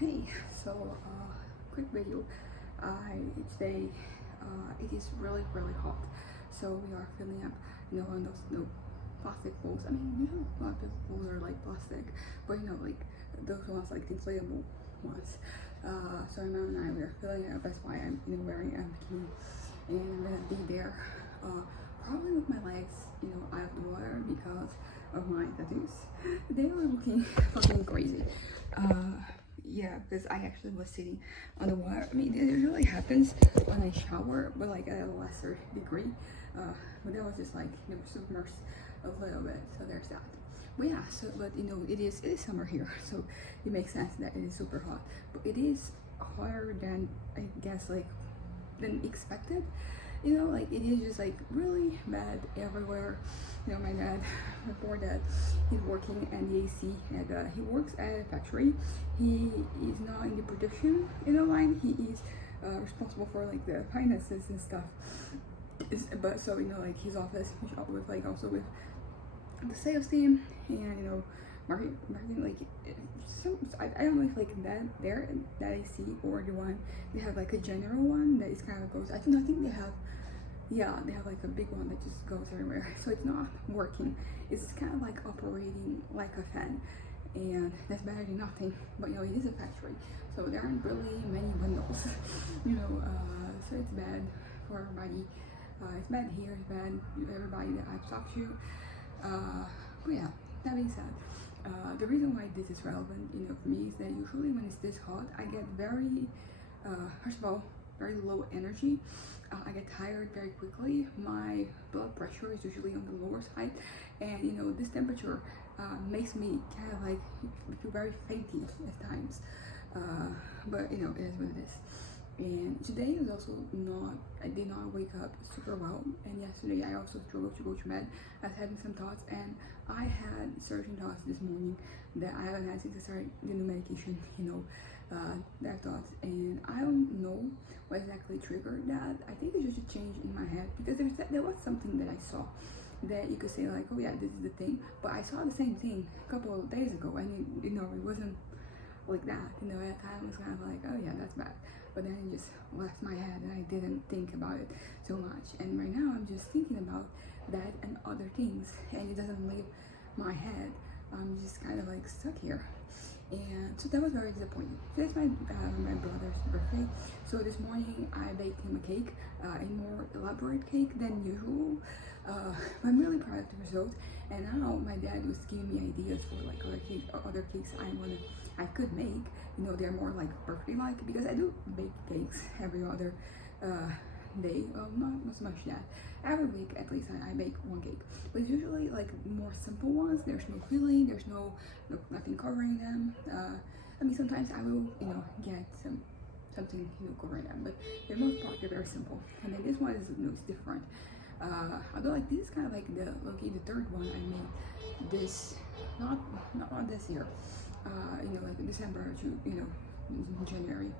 Hey, so quick video. Today it is really hot, so we are filling up, on those plastic bowls. I mean, usually a lot of people's bowls are like plastic, but like those ones, like the inflatable ones. So my mom and I, we are filling up. That's why I'm wearing a bikini, and I'm gonna be there, probably with my legs out of the water because of my tattoos. They were looking fucking crazy. Yeah, because I actually was sitting on the water. I mean, it usually happens when I shower, but like at a lesser degree. But that was just like submersed a little bit. So there's that. But yeah, but it is summer here, so it makes sense that it is super hot. But it is hotter than I guess than expected. Like it is just like really bad everywhere. My poor dad, he's working at the AC, and he works at a factory. He is not in the production line. He is responsible for like the finances and stuff. But so like his office with like also with the sales team and marketing, like I don't know if like that AC or the one they have like a general one that is kind of goes. I think they have. Yeah, they have like a big one that just goes everywhere. So it's not working. It's kind of like operating like a fan, and that's better than nothing. But it is a factory, so there aren't really many windows. So it's bad for everybody. It's bad here. It's bad everybody that I've talked to. But yeah, that being said, the reason why this is relevant, for me is that usually when it's this hot, I get very, first of all, very low energy. I get tired very quickly. My blood pressure is usually on the lower side, and this temperature makes me kind of like feel very fainty at times. But it is what it is. And today is also not. I did not wake up super well, and yesterday I also struggled to go to bed. I was having some thoughts, and I had certain thoughts this morning that I haven't had since I started the new medication. Their thoughts, and I don't know what exactly triggered that. I think it's just a change in my head because there was something that I saw that you could say like, oh yeah, this is the thing. But I saw the same thing a couple of days ago, and it wasn't like that. At the time it was kind of like, oh yeah, that's bad. But then it just left my head, and I didn't think about it so much. And right now I'm just thinking about that and other things, and it doesn't leave my head. I'm just kind of like stuck here. And so that was very disappointing. Today's my brother's birthday, so this morning I baked him a cake, a more elaborate cake than usual. I'm really proud of the result. And now my dad was giving me ideas for like other cakes I could make. They're more like birthday-like, because I do bake cakes every other day. Well, not so much that. Every week at least I bake one cake, but it's usually like more simple ones. There's no filling, there's nothing covering them. I mean, sometimes I will get something covering them, but for the most part they're very simple. And then this one is it's different. Although like this is kind of like the third one I made this, not this year. Like December to January.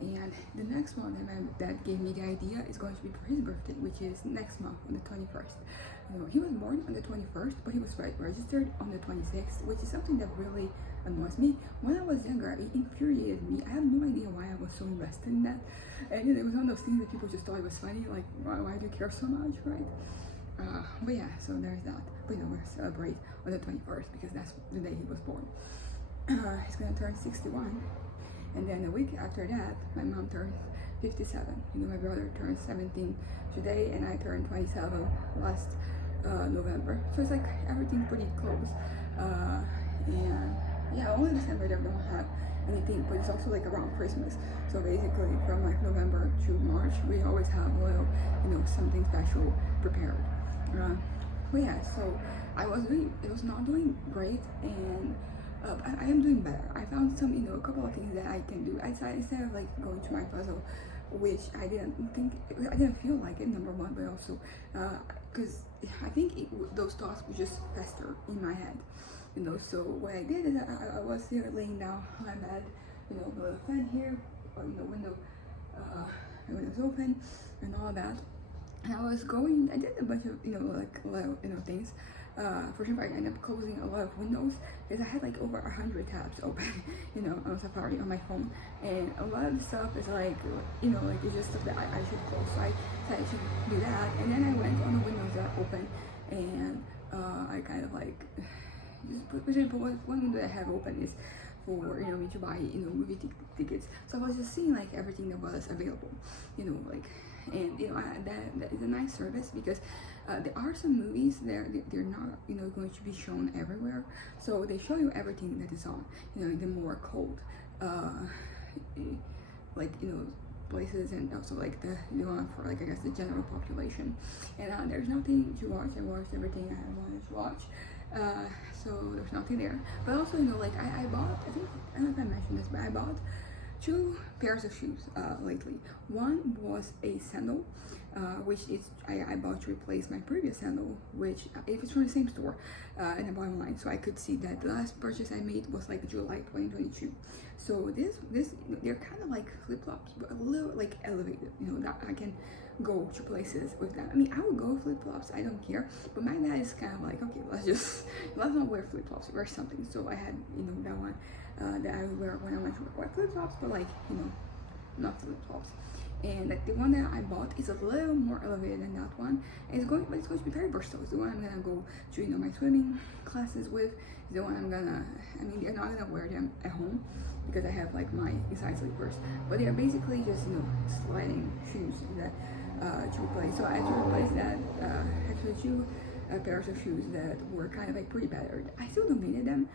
And the next one that my dad gave me the idea is going to be for his birthday, which is next month on the 21st. He was born on the 21st, but he was registered on the 26th, which is something that really annoys me. When I was younger, it infuriated me. I have no idea why I was so invested in that. And it was one of those things that people just thought it was funny, like, why do you care so much, right? But yeah, so there's that. But we'll celebrate on the 21st because that's the day he was born. He's gonna turn 61. And then a week after that, my mom turns 57. My brother turned 17 today, and I turned 27 last November. So it's like everything pretty close. And yeah, only December they don't have anything, but it's also like around Christmas. So basically, from like November to March, we always have a little, something special prepared. But yeah, so it was not doing great, and I am doing better. I found some, a couple of things that I can do. Instead of like going to my puzzle, which I didn't feel like it, number one, but also because I think those thoughts were just fester in my head. So what I did is I was here laying down on my bed, with a fan here, or window is open and all that. And I did a bunch of like little things. For example, I ended up closing a lot of windows because I had like over 100 tabs open, you know, on Safari on my phone, and a lot of the stuff is like, you know, like it's just stuff that I should close. So I said I should do that, and then I went on the windows that are open, and I kind of like, just, for example, one window that I have open is for, you know, me to buy, you know, movie tickets. So I was just seeing like everything that was available, you know, like, and you know, that is a nice service because there are some movies they're not, you know, going to be shown everywhere, so they show you everything that is on, you know, the more cold like, you know, places, and also like the, you know, for like I guess the general population. And there's nothing to watch. I watched everything I wanted to watch, so there's nothing there. But also, you know, like I bought, I think, I don't know if I mentioned this, but I bought 2 pairs of shoes lately. One was a sandal, which is I bought to replace my previous sandal, which if it's from the same store, and I bought online, so I could see that the last purchase I made was like July 2022. So this they're kind of like flip-flops, but a little like elevated, you know, that I can go to places with that. I mean, I would go flip-flops, I don't care, but my dad is kind of like, okay, let's not wear flip-flops, wear something. So I had, you know, that one that I would wear when I went to wear flip-flops, but like, you know, not flip-flops. And like the one that I bought is a little more elevated than that one. And it's going to be very versatile. It's the one I'm gonna go to, you know, my swimming classes with. It's the one I'm gonna, I mean, they're not gonna wear them at home because I have like my inside sleepers, but they're basically just, you know, sliding shoes that to replace. So I had to replace that, actually 2 pairs of shoes that were kind of like pretty battered. I still donated them.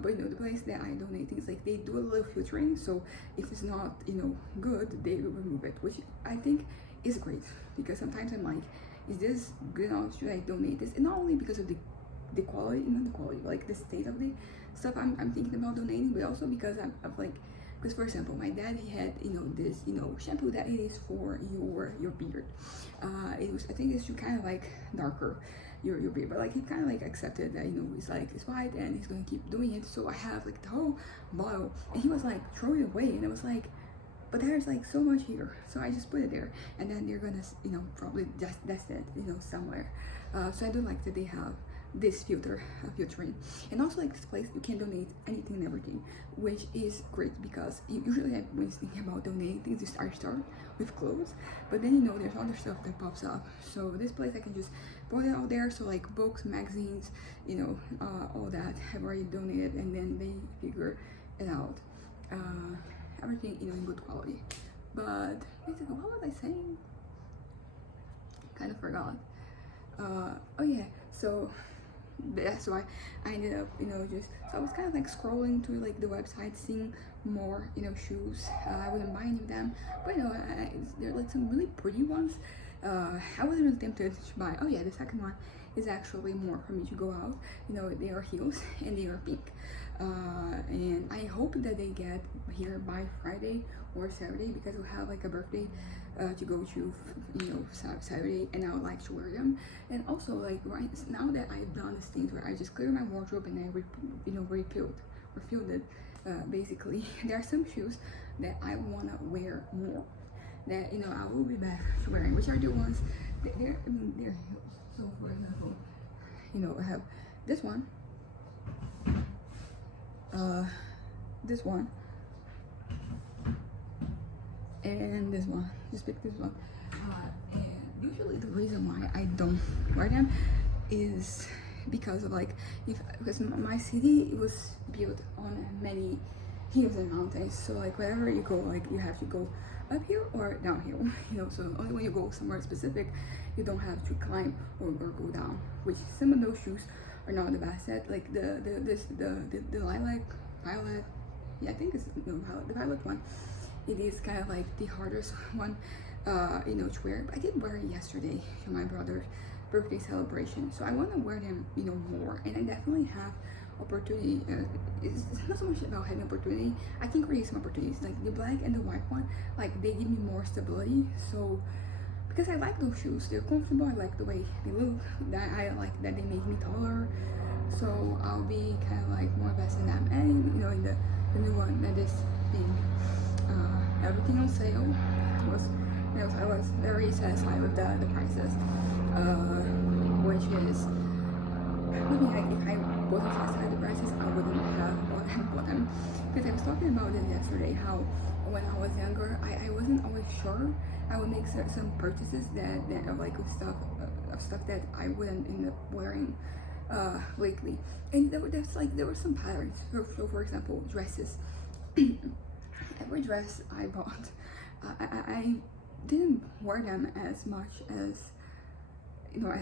But you know, the place that I donate things, like they do a little filtering, so if it's not, you know, good, they will remove it, which I think is great, because sometimes I'm like, is this good enough? Should I donate this? And not only because of the quality, not the quality, but like the state of the stuff I'm thinking about donating, but also because I'm like, because for example, my dad, he had, you know, this, you know, shampoo that it is for your beard. It was, I think it's to kind of like darker your beard, but like he kind of like accepted that, you know, it's like it's white and he's gonna keep doing it. So I have like the whole bottle, and he was like, throw it away, and I was like, but there's like so much here, so I just put it there, and then they're gonna, you know, probably just that's it, you know, somewhere. So I do like that they have this filtering, and also like this place you can donate anything and everything, which is great, because usually when you think about donating things, you start with clothes, but then, you know, there's other stuff that pops up. So this place I can just put it out there, so like books, magazines, you know, all that I've already donated, and then they figure it out, everything, you know, in good quality. But basically, what was I saying? Kind of forgot. Oh yeah, so that's why I ended up, you know, just, so I was kind of like scrolling through like the website, seeing more, you know, shoes. I wasn't buying any of them, but you know, there are like some really pretty ones. I wasn't really tempted to buy. Oh yeah, the second one is actually more for me to go out. You know, they are heels and they are pink. And I hope that they get here by Friday or Saturday, because we have like a birthday to go to, you know, Saturday, and I would like to wear them. And also, like, right now that I've done these things where I just clear my wardrobe and I refilled it, basically, there are some shoes that I wanna wear more, that, you know, I will be back to wearing, which are the ones that they're heels. So for example, you know, I have this one, this one, and this one. Just pick this one. And usually the reason why I don't wear them is because of like, because my city was built on many hills and mountains, so like wherever you go, like you have to go uphill or downhill, you know, so only when you go somewhere specific, you don't have to climb or go down, which some of those shoes are not the best at. Like the lilac, violet, yeah, I think it's, you know, the violet one, it is kind of like the hardest one, you know, to wear. But I did wear it yesterday to my brother's birthday celebration, so I want to wear them, you know, more. And I definitely have opportunity. It's not so much about having opportunity. I can create some opportunities. Like the black and the white one, like they give me more stability. So because I like those shoes, they're comfortable. I like the way they look. That I like that they make me taller. So I'll be kind of like more invested in them. And you know, in the new one that is being everything on sale, I was very satisfied with the prices, which is I mean, like if I wasn't satisfied with dresses, I wouldn't have bought them. Because I was talking about this yesterday, how when I was younger, I wasn't always sure. I would make some purchases that are like of stuff that I wouldn't end up wearing lately. And there were some patterns. So for example, dresses. Every dress I bought, I didn't wear them as much as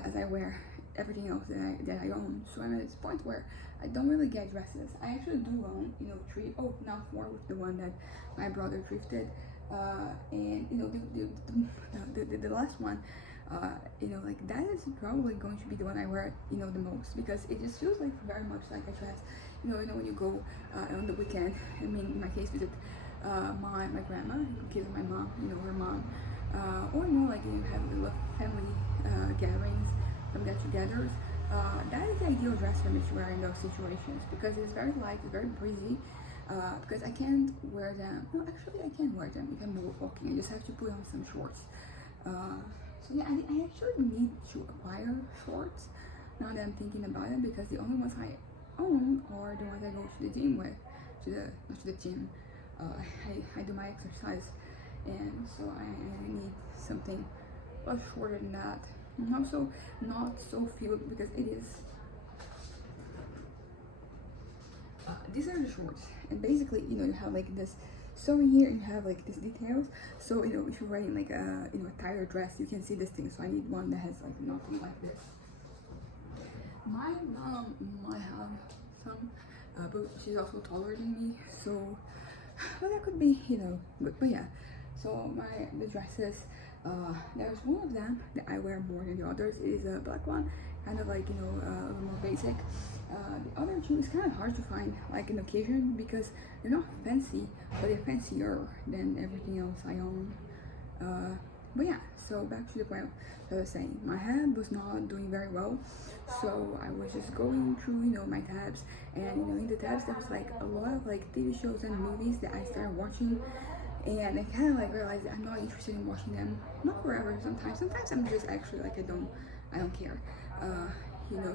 as I wear everything else that I own. So I'm at this point where I don't really get dresses. I actually do own, three. Oh, now four with the one that my brother thrifted. And the last one, like that is probably going to be the one I wear, the most, because it just feels like very much like a dress. When you go on the weekend. I mean, in my case, visit my grandma, kids of my mom, her mom, or like you have little family gatherings, some get-togethers. That is the ideal dress for me to wear in those situations, because it's very light, it's very breezy. Because I can't wear them. No, actually, I can wear them if I'm not walking. I just have to put on some shorts. So yeah, I actually need to acquire shorts now that I'm thinking about it, because the only ones I own are the ones I go to the gym with. Not to the gym. I do my exercise, and so I need something much shorter than that. Not so filled, because it is. These are the shorts, and basically, you have like this sewing here, and you have like these details. So if you're wearing like a a tighter dress, you can see this thing. So I need one that has like nothing like this. My mom might have some, but she's also taller than me, so well, that could be, but yeah. So the dresses, there's one of them that I wear more than the others. It is a black one, kind of like a little more basic. The other two is kind of hard to find, like an occasion, because they're not fancy, but they're fancier than everything else I own. But yeah, so back to the point I was saying, my head was not doing very well, so I was just going through, my tabs, and in the tabs there was like a lot of like TV shows and movies that I started watching, and I kind of like realized that I'm not interested in watching them, not forever. Sometimes I'm just actually like I don't care.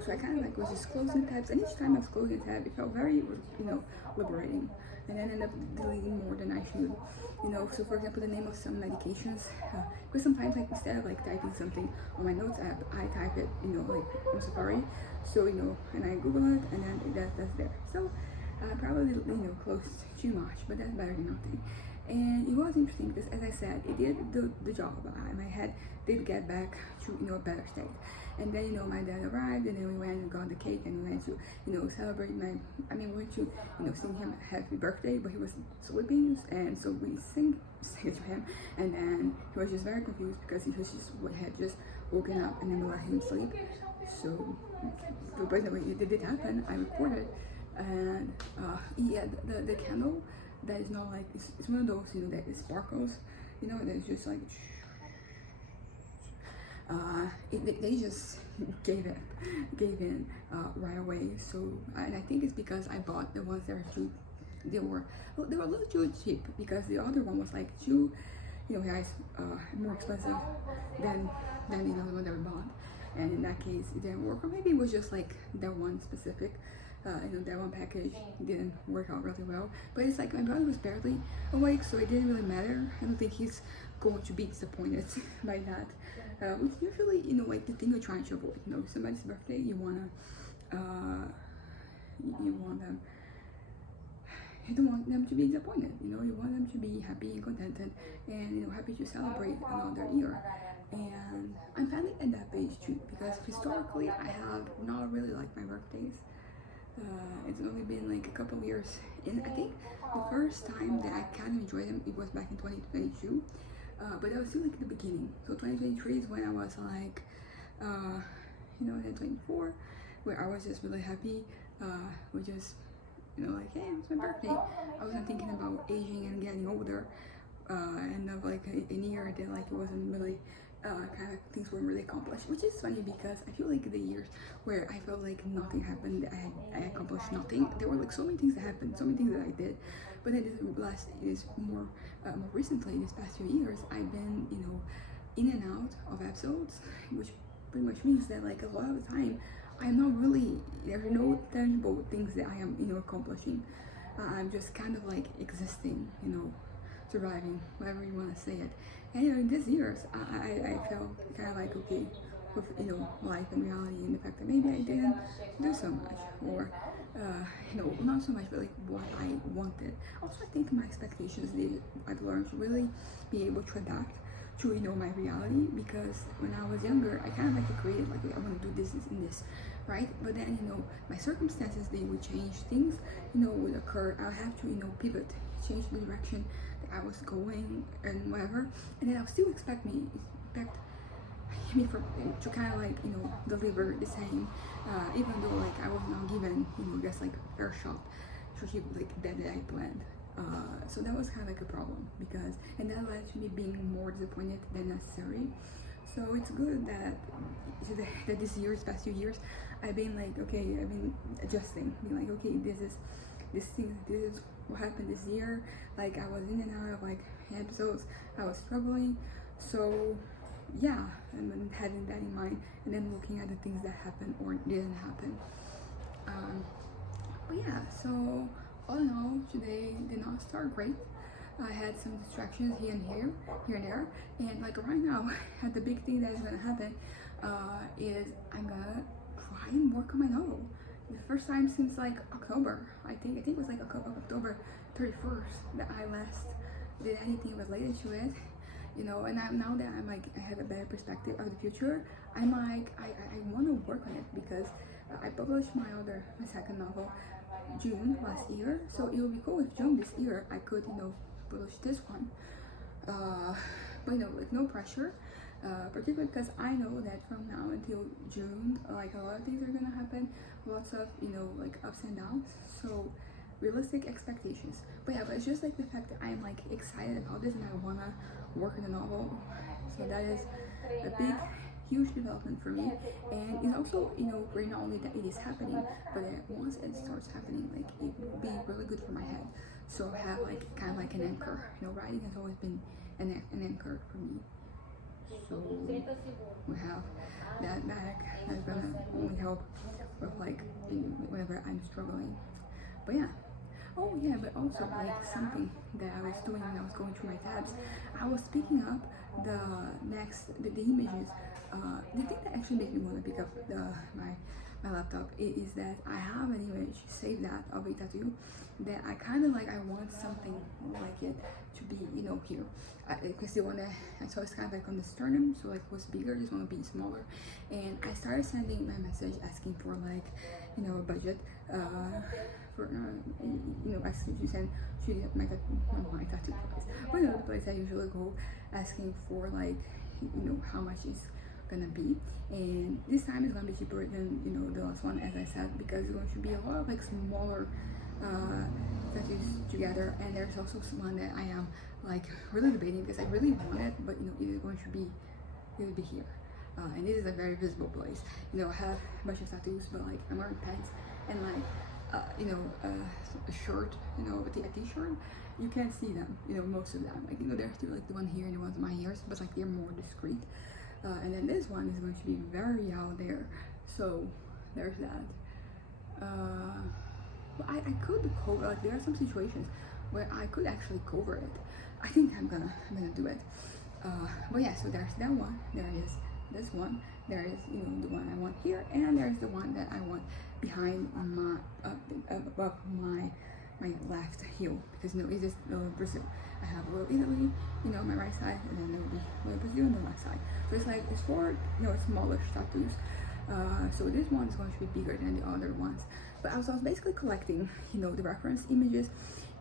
So I kind of like was just closing tabs, and each time I was closing a tab, it felt very, liberating, and then ended up deleting more than I should. So for example, the name of some medications, because sometimes like instead of like typing something on my notes app, I type it, like on Safari. So and I Google it, and then that's there. So I probably closed too much, but that's better than nothing. And it was interesting because, as I said, it did the job. My head did get back to a better state. And then my dad arrived, and then we went and got the cake, and we went to celebrate we went to sing him happy birthday, but he was sleeping, and so we sang to him, and then he was just very confused because he had just woken up, and then we let him sleep. So by the way, it did happen. I recorded, and yeah, the candle that is not like it's one of those that it sparkles, that's just like. They just gave in right away. So, and I think it's because I bought the ones that are too, they were a little too cheap, because the other one was like too, guys, more expensive than the one that we bought. And in that case, it didn't work, or maybe it was just like that one specific. That one package didn't work out really well. But it's like my brother was barely awake, so it didn't really matter. I don't think he's going to be disappointed by that. Which usually, like the thing you're trying to avoid. Somebody's birthday, you want them, you don't want them to be disappointed. You want them to be happy and contented, and happy to celebrate another year. And I'm finally at that page too, because historically I have not really liked my birthdays. It's only been like a couple of years, and I think the first time that I kind of enjoyed them, it was back in 2022. But that was still like the beginning. So 2023 is when I was like, then 24, where I was just really happy. We just, like, hey, it's my birthday. I wasn't thinking about aging and getting older, and of like a year that like it wasn't really, kind of things weren't really accomplished. Which is funny, because I feel like the years where I felt like nothing happened, I accomplished nothing. There were like so many things that happened, so many things that I did. But then more recently, these past few years, I've been, in and out of episodes, which pretty much means that like a lot of the time I'm not really, there's no tangible things that I am, accomplishing. I'm just kind of like existing, surviving, whatever you want to say it. And in these years, I felt kind of like okay with life and reality, and the fact that maybe I didn't do so much, or not so much, but like what I wanted. Also, I think my expectations I've learned to really be able to adapt to my reality, because when I was younger, I kind of like created like I want to do this and this, right? But then my circumstances, they would change, things would occur. I'll have to pivot, change the direction that I was going and whatever, and then I'll still expect me to kind of like deliver the same, even though like I was not given just like a fair shot to achieve like that I planned. So that was kind of like a problem, and that led to me being more disappointed than necessary. So it's good that this past 2 years, I've been like, okay, I've been adjusting, being like, okay, this is what happened this year. Like I was in and out of like episodes, I was struggling. So yeah, and then having that in mind, and then looking at the things that happened or didn't happen. But yeah, so all in all, today did not start great. I had some distractions here and there, and like right now, the big thing that is gonna happen is I'm gonna try and work on my novel. The first time since like October, I think it was like October 31st that I last did anything related to it. And now that I'm like, I have a better perspective of the future, I'm like, I want to work on it, because I published my second novel June last year, so it would be cool if June this year I could publish this one, but like no pressure, particularly because I know that from now until June, like a lot of things are gonna happen, lots of like ups and downs, so realistic expectations. But yeah, but it's just like the fact that I'm like excited about this and I wanna work on the novel. So that is a big, huge development for me. And it's also great not only that it is happening, but once it starts happening, like it will be really good for my head. So I have like kind of like an anchor. Writing has always been an anchor for me. So we have that back. That's gonna only help with like whenever I'm struggling. But yeah. Oh yeah, but also like something that I was doing when I was going through my tabs, I was picking up the images. The thing that actually made me want to pick up my laptop is that I have an image saved that of a tattoo that I kind of like. I want something like it to be here, because the one that I saw is kind of like on the sternum, so like was bigger. This one would be smaller, and I started sending my message asking for like a budget. For asking to send to my tattoo place, but the place I usually go, asking for like how much it's gonna be, and this time it's gonna be cheaper than the last one, as I said, because it's going to be a lot of like smaller tattoos together. And there's also one that I am like really debating, because I really want it, but it is going to be here, and this is a very visible place. I have a bunch of tattoos, but like I'm wearing pants and like a shirt, a t-shirt, you can't see them, most of them, like there's still like the one here and the ones in my ears, but like they're more discreet, and then this one is going to be very out there, so there's that. But I could cover, like there are some situations where I could actually cover it. I think I'm gonna do it. But yeah, so there's that one, there is this one, there is the one I want here, and there's the one that I want behind my above my left heel, because it's just Brazil. I have a little Italy, my right side, and then there will be a little Brazil on the left side. So it's like it's for smallish tattoos. So this one is going to be bigger than the other ones. But I was basically collecting the reference images,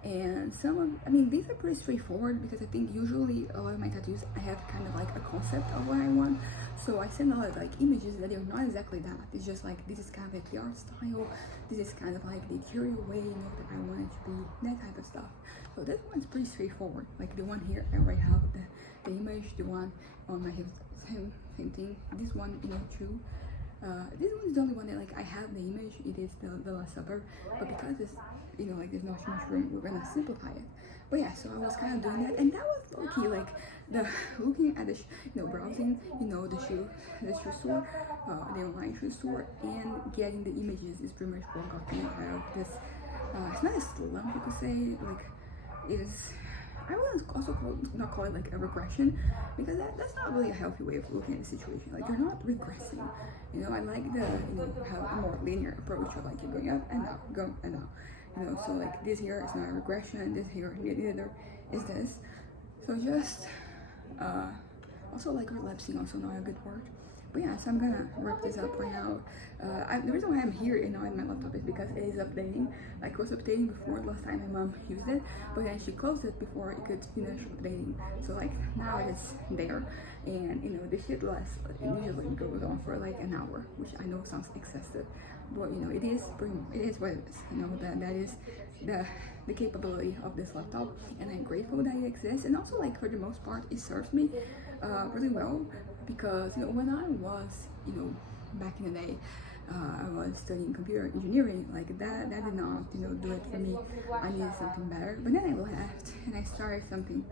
and these are pretty straightforward, because I think usually a lot of my tattoos I have kind of like a concept of what I want. So I send a lot of like images that are not exactly that. It's just like, this is kind of like the art style, this is kind of like the interior way that I want it to be, that type of stuff. So this one's pretty straightforward. Like the one here, I already have the image, the one on my hip, same thing. This one too. This one is the only one that like I have the image. It is the Last Supper, but because it's, you know, like there's not too much room, we're gonna simplify it. But yeah, so I was kind of doing that, and that was okay. Like the looking at the browsing, you know, the shoe store, the online shoe store, and getting the images is pretty much what got me out of this. It's not a slump, you could say. Like it is. I would also not call it like a regression, because that's not really a healthy way of looking at the situation. Like you're not regressing, you know. I like the, you know, have a more linear approach of like you're going up and out, go and out, you know. So like this here is not a regression, this here neither is this. So just also like relapsing, also not a good word. But yeah, so I'm gonna wrap this up right now. The reason why I'm here, you know, in my laptop is because it is updating. Like it was updating before last time my mom used it, but then she closed it before it could finish updating. So like now it is there, and you know this shit lasts. It usually goes on for like an hour, which I know sounds excessive, but you know it is what it is. You know that is the capability of this laptop, and I'm grateful that it exists. And also like for the most part, it serves me really well, because you know when I was, you know, back in the day, I was studying computer engineering. Like that did not, you know, do it for me. I needed something better. But then I left and I started something,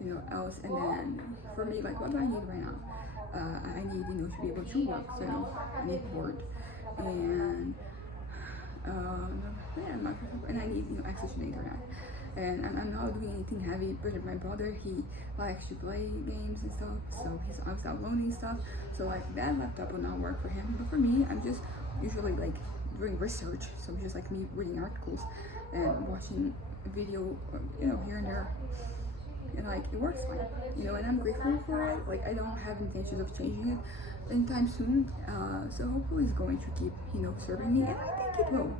you know, else. And then for me, like, what do I need right now? I need, you know, to be able to work. So you know, I need Word, and yeah, and I need, you know, access to the internet. And I'm not doing anything heavy. But my brother, he likes to play games and stuff, so he's always downloading stuff. So like that laptop will not work for him. But for me, I'm just usually like doing research. So it's just like me reading articles and watching video, you know, here and there. And like it works fine, you know, and I'm grateful for it. Like I don't have intentions of changing it anytime soon. So hopefully it's going to keep, you know, serving me, and I think it will.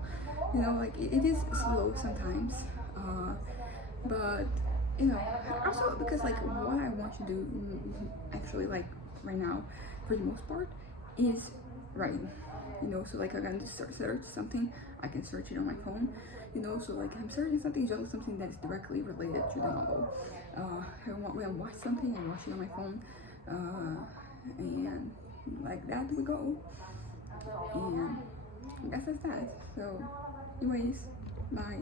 You know, like it is slow sometimes, but you know, also because like what I want to do actually, like right now, for the most part, is writing. You know, so like I can search something, I can search it on my phone. You know, so like I'm searching something, just something that is directly related to the novel. When I watch something, I watch it on my phone, and like that we go. And I guess that's that. So, anyways, bye.